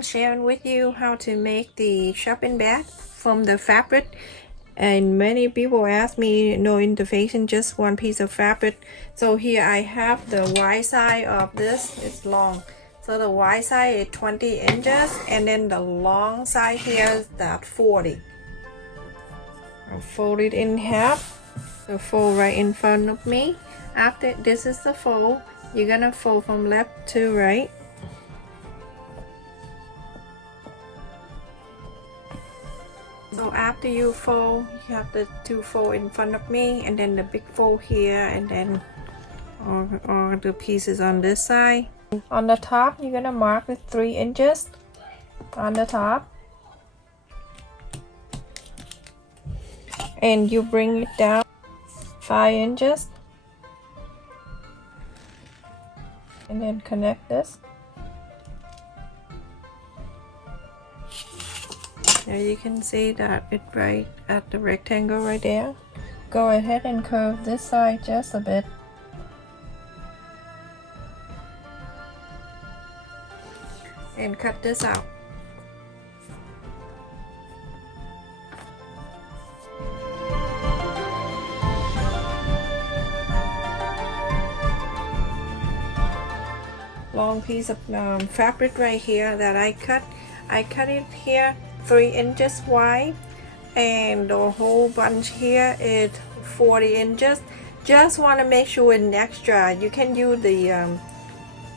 I'm sharing with you how to make the shopping bag from the fabric. And many people ask me, no interfacing, just one piece of fabric. So here I have the wide side of this, it's long. So the wide side is 20 inches and then the long side here is that 40. I'll fold it in half. So fold right in front of me. After this is the fold, you're gonna fold from left to right. So after you fold, you have the two fold in front of me and then the big fold here and then all the pieces on this side. On the top, you're gonna mark with 3 inches on the top. And you bring it down 5 inches. And then connect this. There you can see that it's right at the rectangle right there. Go ahead and curve this side just a bit. And cut this out. Long piece of fabric right here that I cut it here 3 inches wide, and the whole bunch here is 40 inches. Just want to make sure it's extra. You can use the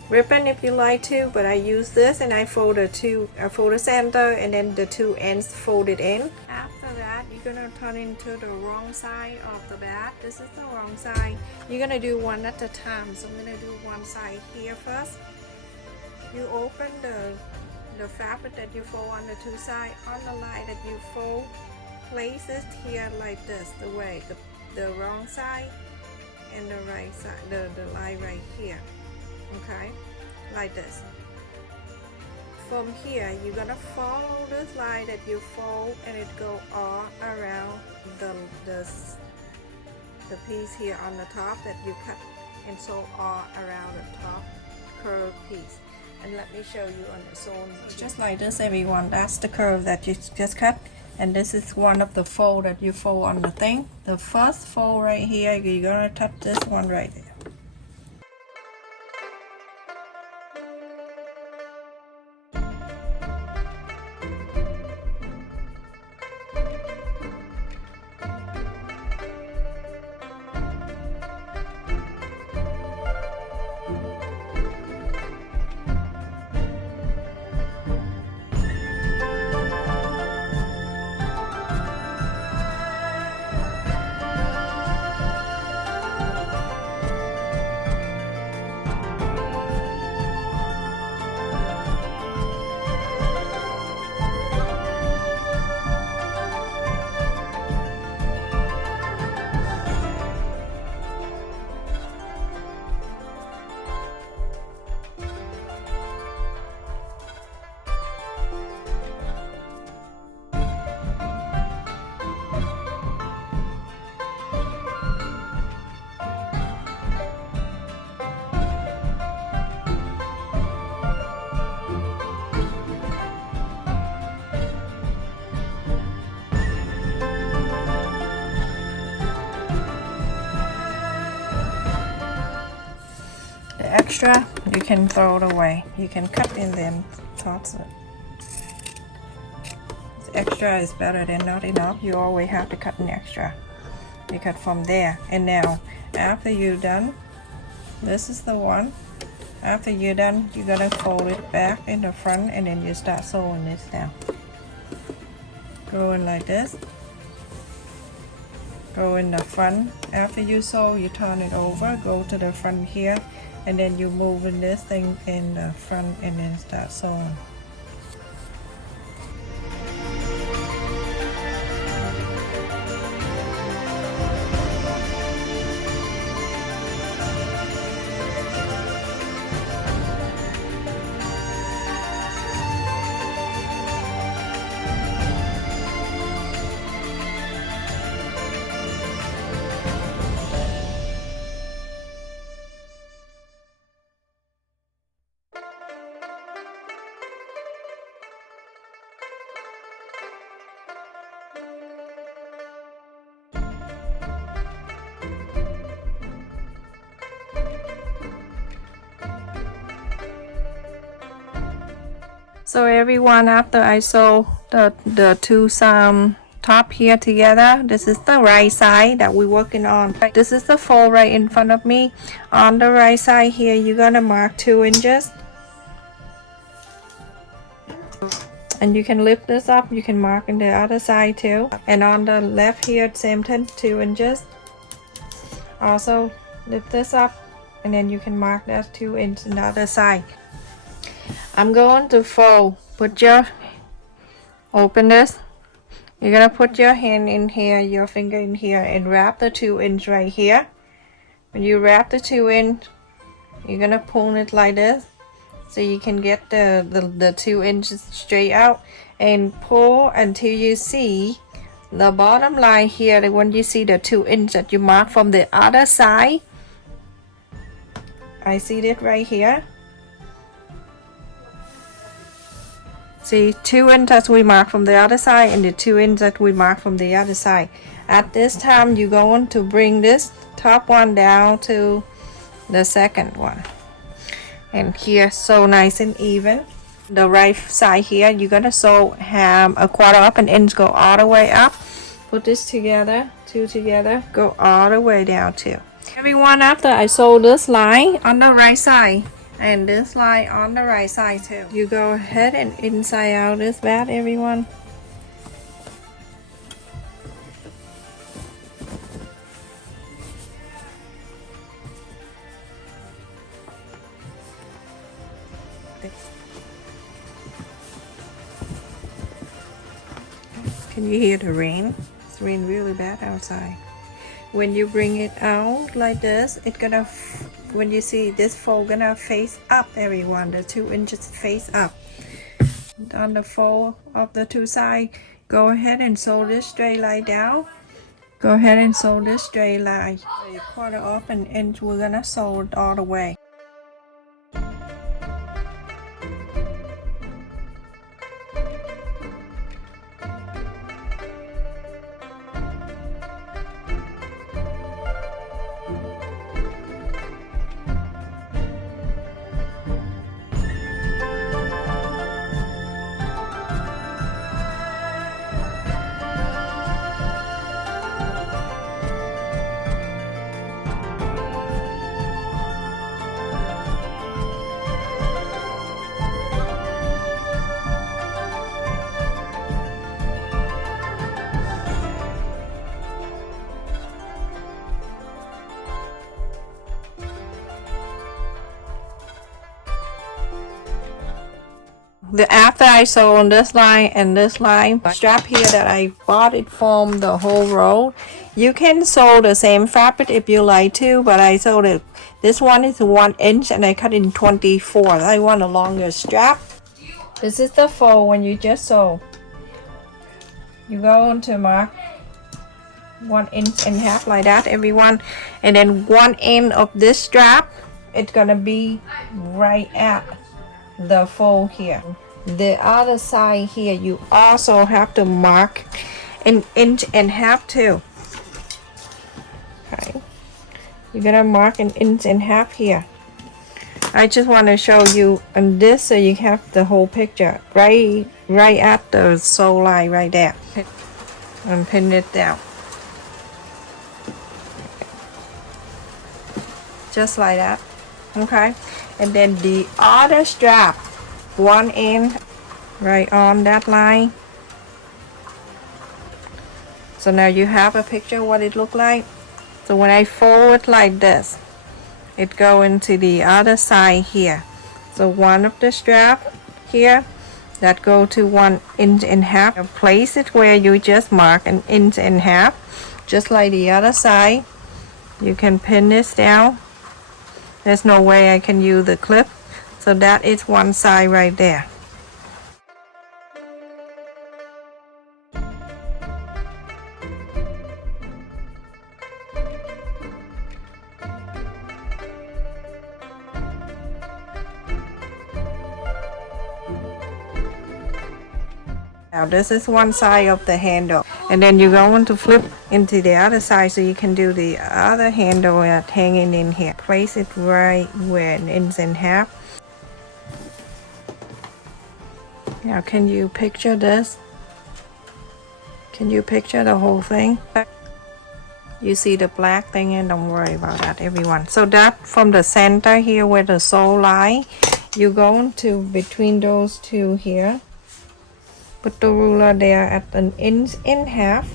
ribbon if you like to, but I use this and I fold the center and then the two ends folded in. After that, you're gonna turn into the wrong side of the bag. This is the wrong side. You're gonna do one at a time. So I'm gonna do one side here first. You open the fabric that you fold on the two sides. On the line that you fold, place it here like this, the way the wrong side and the right side, the line right here. Okay, like this. From here, you're gonna follow this line that you fold, and it go all around the piece here on the top that you cut, and so all around the top curved piece. And let me show you on the sole. Just like this, everyone. That's the curve that you just cut, and this is one of the fold that you fold on the thing. The first fold right here, you're gonna touch this one right there. Extra, you can throw it away. You can cut in them, toss it. Extra is better than not enough. You always have to cut an extra. You cut from there. And now, after you're done, this is the one. After you're done, you're gonna fold it back in the front, and then you start sewing this down. Go in like this. Go in the front. After you sew, you turn it over. Go to the front here. And then you move in this thing in the front and then start sewing. So everyone, after I sew the two top here together, this is the right side that we're working on. This is the fold right in front of me. On the right side here, you're gonna mark 2 inches. And you can lift this up, you can mark in the other side too. And on the left here, same thing, 2 inches. Also lift this up, and then you can mark that 2 inches on the other side. I'm going to fold. Open this. You're gonna put your hand in here, your finger in here, and wrap the 2 inch right here. When you wrap the 2 inch, you're gonna pull it like this, so you can get the 2 inches straight out, and pull until you see the bottom line here. That when you see the 2 inch that you mark from the other side, I see it right here. See, 2 inches we mark from the other side, and the 2 inches that we mark from the other side. At this time, you're going to bring this top one down to the second one, and here sew nice and even. The right side here, you're gonna sew a quarter up, an inch, go all the way up. Put this together, 2 together, go all the way down too. Everyone, after I sew this line on the right side and this line on the right side too, you go ahead and inside out this bag, everyone. Can you hear the rain? It's raining really bad outside. When you bring it out like this, it's gonna, when you see this fold, gonna face up, everyone. The 2 inches face up. On the fold of the 2 sides, go ahead and sew this straight line down. Go ahead and sew this straight line. So you quarter off an inch, we're gonna sew it all the way. After I sew on this line and this line strap here that I bought it from the whole roll, you can sew the same fabric if you like to, but I sewed it. This one is 1 inch and I cut in 24. I want a longer strap. This is the fold when you just sew. You go on to mark 1 inch and a half like that, everyone, and then 1 end of this strap, it's gonna be right at the fold here. The other side here, you also have to mark 1 inch and a half too. Okay, you're gonna mark 1 inch and a half here. I just want to show you on this so you have the whole picture right at the sew line right there, and pin it down just like that. Okay, and then the other strap, 1 end right on that line. So now you have a picture of what it look like. So when I fold it like this, it go into the other side here. So one of the strap here that go to 1 inch and a half, place it where you just mark 1 inch and a half, just like the other side. You can pin this down. There's no way I can use the clip, so that is one side right there. Now this is one side of the handle, and then you're going to flip into the other side so you can do the other handle that's hanging in here. Place it right where 1 inch and a half. Now can you picture this? Can you picture the whole thing? You see the black thing, and don't worry about that, everyone. So that from the center here where the sole lie, you go into between those two here. Put the ruler there at an inch and half.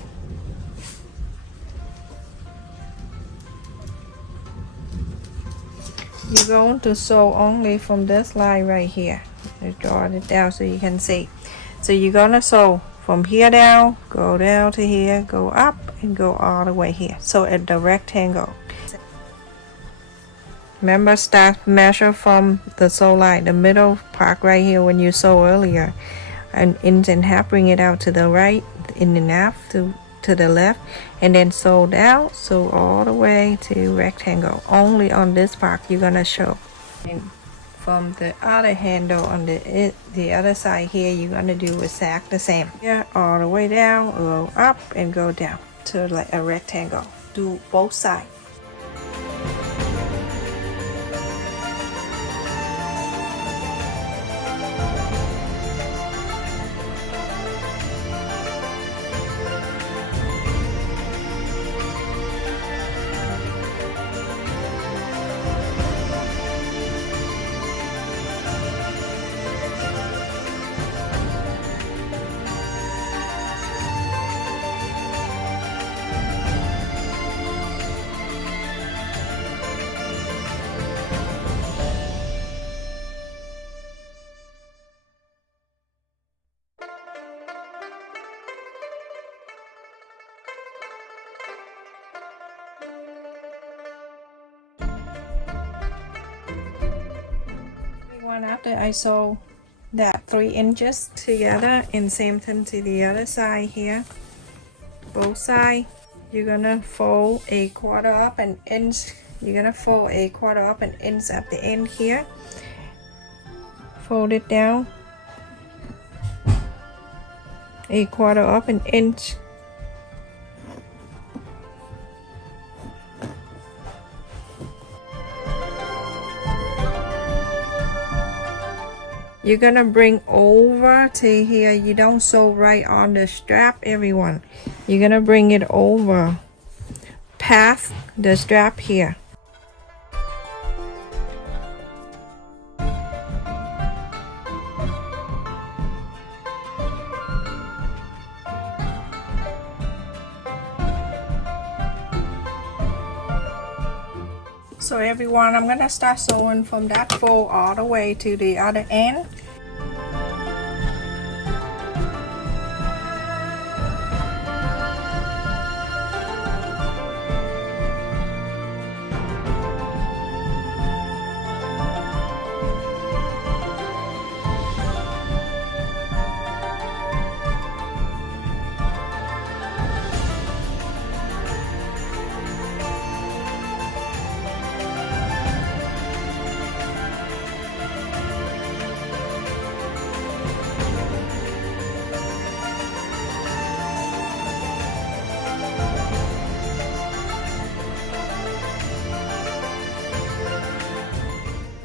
You're going to sew only from this line right here. I draw it down so you can see. So you're gonna sew from here down, go down to here, go up, and go all the way here. So at the rectangle. Remember, start measure from the sew line, the middle part right here when you sew earlier. An inch and half, bring it out to the right, in and half to the left, and then sew down, sew all the way to rectangle. Only on this part you're gonna show. And from the other handle on the other side here, you're gonna do exact the same. Here, all the way down, go up, and go down to like a rectangle. Do both sides. After I sew that 3 inches together and same thing to the other side here, both sides, you're gonna fold a quarter up an inch. You're gonna fold a quarter up an inch at the end here, fold it down a quarter up an inch. You're gonna bring over to here. You don't sew right on the strap, everyone. You're gonna bring it over past the strap here. So everyone, I'm gonna start sewing from that fold all the way to the other end.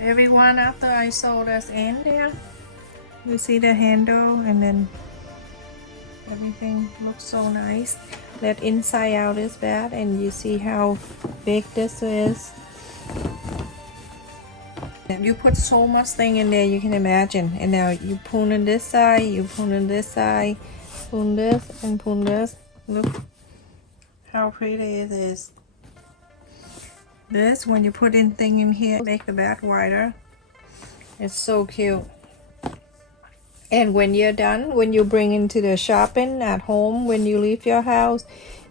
Everyone, after I sew this in there, you see the handle, and then everything looks so nice. That inside out is bad, and you see how big this is. And you put so much thing in there you can imagine. And now you pull in this side, you pull in this side, pull this and pull this. Look how pretty it is. This, when you put in thing in here, make the back wider. It's so cute. And when you're done, when you bring into the shopping at home, when you leave your house,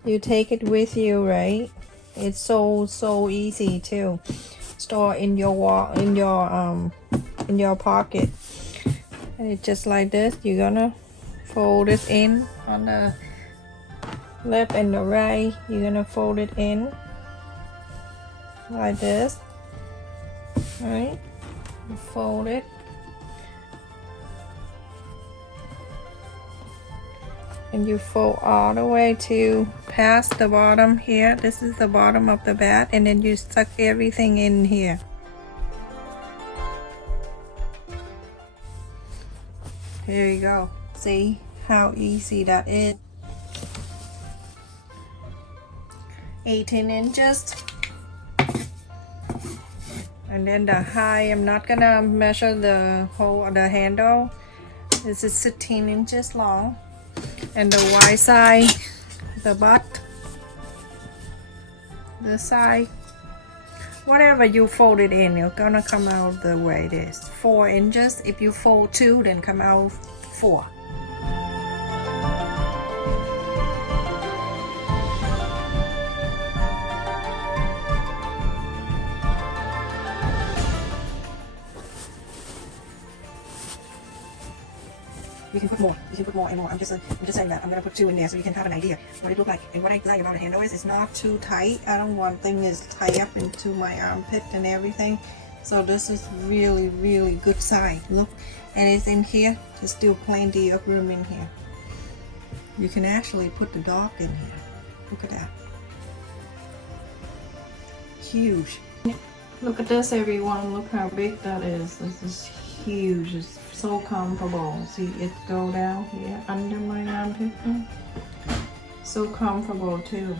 you take it with you, right? It's so easy to store in your wall, in your pocket. And it's just like this. You're gonna fold it in on the left and the right. You're gonna fold it in like this, right? You fold it, and you fold all the way to past the bottom here. This is the bottom of the bat, and then you stuck everything in here. Here you go. See how easy that is. 18 inches. And then the high, I'm not gonna measure the hole or the handle. This is 16 inches long. And the wide side, the butt, the side, whatever you fold it in, you're gonna come out the way it is. 4 inches. If you fold 2, then come out 4. You can put more. You can put more and more. I'm just saying that I'm gonna put 2 in there so you can have an idea what it look like. And what I like about the handle is it's not too tight. I don't want things tied up into my armpit and everything. So this is really, really good size. Look, and it's in here. There's still plenty of room in here. You can actually put the dog in here. Look at that. Huge. Look at this, everyone. Look how big that is. This is huge. It's so comfortable. See it go down here under my armpit. So comfortable too.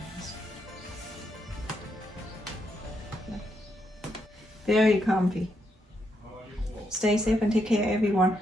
Very comfy. Stay safe and take care, everyone.